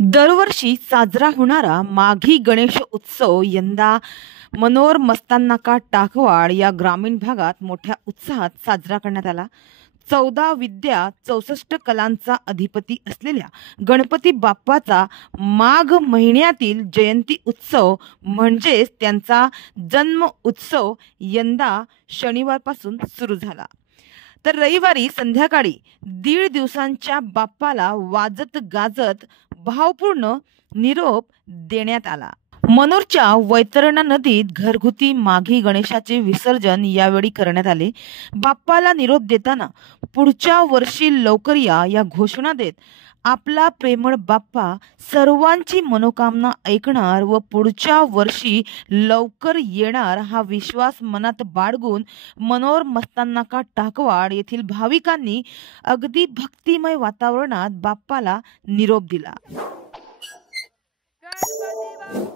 दरवर्षी साजरा होणारा माघी गणेश उत्सव यंदा मनोर मस्तानाका टाकवाड या ग्रामीण भागात मोठ्या उत्साहात साजरा करण्यात आला। 14 विद्या 64 कलांचा अधिपती असलेल्या गणपती बाप्पाचा माघ महिन्यातील जयंती उत्सव म्हणजेच त्यांचा जन्म उत्सव यंदा शनिवारपासून सुरू झाला। तर रविवारी संध्याकाळी 1.5 दिवसांच्या बाप्पाला वाजत गाजत भावपूर्ण निरोप देण्यात आला। मनोरच्या वैतरणा नदीत घरगुती माघी गणेशाचे विसर्जन यावेळी करण्यात आले। बाप्पाला निरोप देताना पुढच्या वर्षी लवकर या घोषणा देत आपला प्रेमळ बाप्पा सर्वांची मनोकामना ऐकणार व पुढच्या वर्षी लवकर येणार हा विश्वास मनात बाळगून मनोर मस्तानाका टाकवाड येथील भाविकांनी अगदी भक्तिमय वातावरणात बाप्पाला निरोप दिला। गणपती बाप्पा